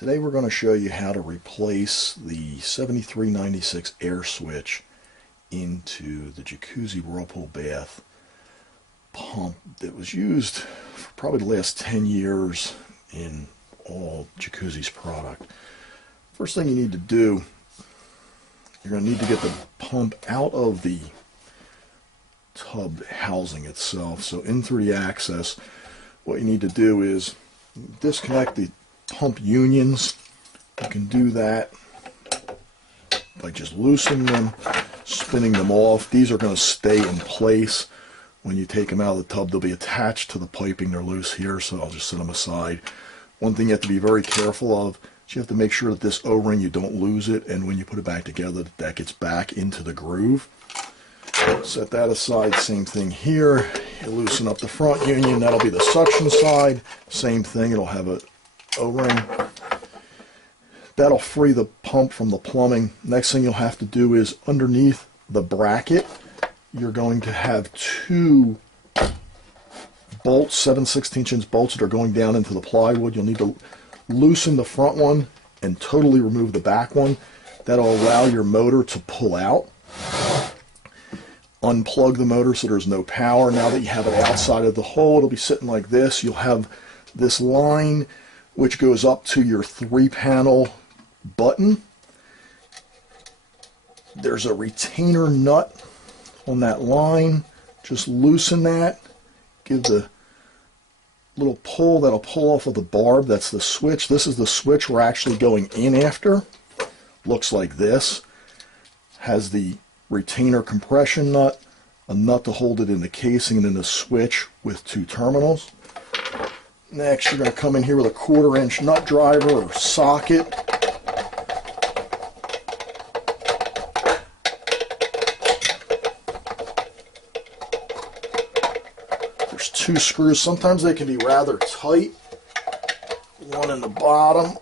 Today we're going to show you how to replace the 7396 air switch into the jacuzzi whirlpool bath pump that was used for probably the last 10 years in all jacuzzi's product. First thing you need to do, you're going to need to get the pump out of the tub housing itself. So in through the access, what you need to do is disconnect the pump unions. You can do that by just loosening them, spinning them off. These are going to stay in place when you take them out of the tub. They'll be attached to the piping. They're loose here, so I'll just set them aside. One thing you have to be very careful of is you have to make sure that this O-ring, you don't lose it, and when you put it back together, that gets back into the groove. Set that aside. Same thing here. You loosen up the front union. That'll be the suction side. Same thing. It'll have a O-ring. That'll free the pump from the plumbing. Next thing you'll have to do is underneath the bracket, you're going to have two bolts, 7/16" bolts that are going down into the plywood. You'll need to loosen the front one and totally remove the back one. That'll allow your motor to pull out. Unplug the motor so there's no power. Now that you have it outside of the hole, it'll be sitting like this. You'll have this line which goes up to your 3-panel button. There's a retainer nut on that line. Just loosen that. Give the little pull. That'll pull off of the barb. That's the switch. This is the switch we're actually going in after. Looks like this. Has the retainer compression nut, a nut to hold it in the casing, and then the switch with 2 terminals. Next, you're going to come in here with a 1/4" nut driver or socket. There's 2 screws. Sometimes they can be rather tight. One in the bottom.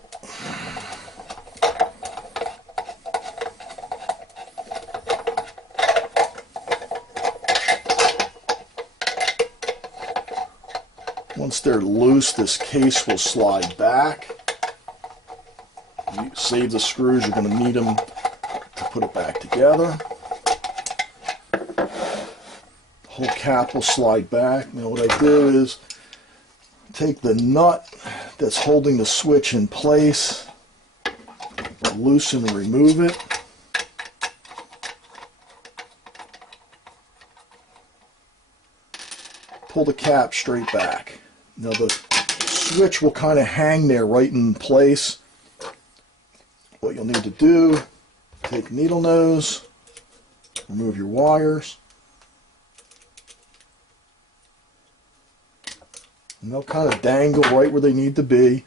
Once they're loose, this case will slide back. You save the screws, you're going to need them to put it back together. The whole cap will slide back. Now what I do is take the nut that's holding the switch in place, loosen and remove it. Pull the cap straight back. Now the switch will kind of hang there right in place. What you'll need to do, take needle nose, remove your wires, and they'll kind of dangle right where they need to be.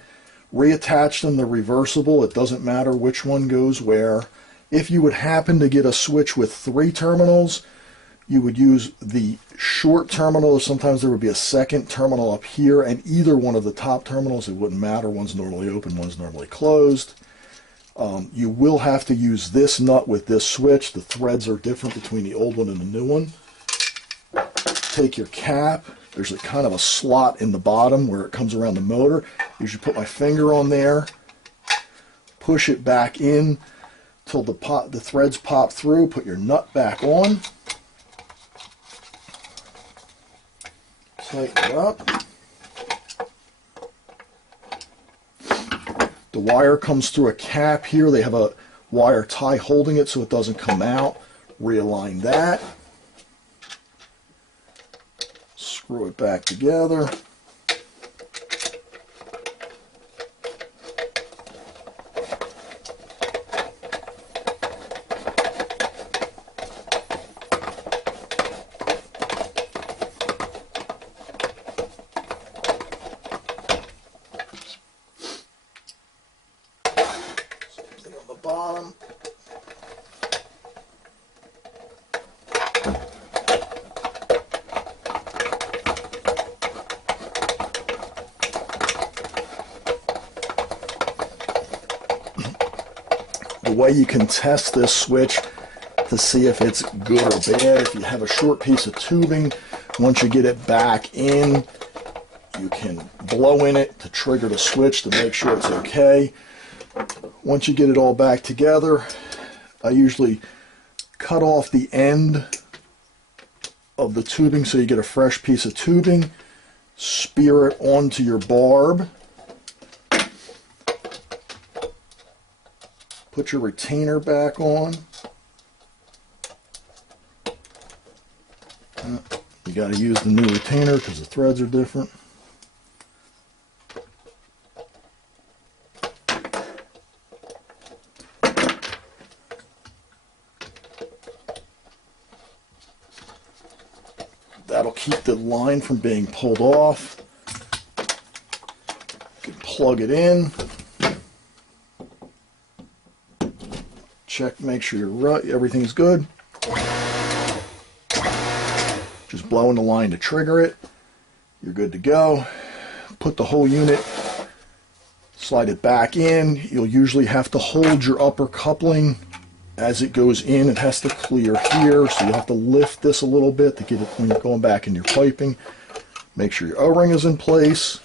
Reattach them. They're reversible. It doesn't matter which one goes where. If you would happen to get a switch with 3 terminals, you would use the short terminal. Sometimes there would be a second terminal up here, and either one of the top terminals, it wouldn't matter. One's normally open, one's normally closed. You will have to use this nut with this switch. The threads are different between the old one and the new one. Take your cap. There's a kind of a slot in the bottom where it comes around the motor. You should put my finger on there, push it back in till the threads pop through. Put your nut back on. Tighten it up. The wire comes through a cap here. They have a wire tie holding it so it doesn't come out. Realign that. Screw it back together. Bottom. The way you can test this switch to see if it's good or bad, if you have a short piece of tubing, once you get it back in, you can blow in it to trigger the switch to make sure it's okay. Once you get it all back together, I usually cut off the end of the tubing so you get a fresh piece of tubing, spear it onto your barb, put your retainer back on. You got to use the new retainer because the threads are different. That'll keep the line from being pulled off. You can plug it in. Check, make sure you're right, everything's good. Just blowing the line to trigger it. You're good to go. Put the whole unit, slide it back in. You'll usually have to hold your upper coupling as it goes in. It has to clear here, so you have to lift this a little bit to get it when you're going back in your piping. Make sure your O-ring is in place.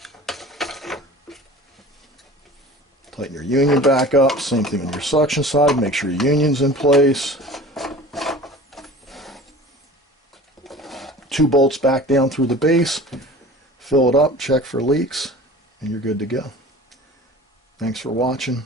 Tighten your union back up. Same thing on your suction side. Make sure your union's in place. 2 bolts back down through the base. Fill it up, check for leaks, and you're good to go. Thanks for watching.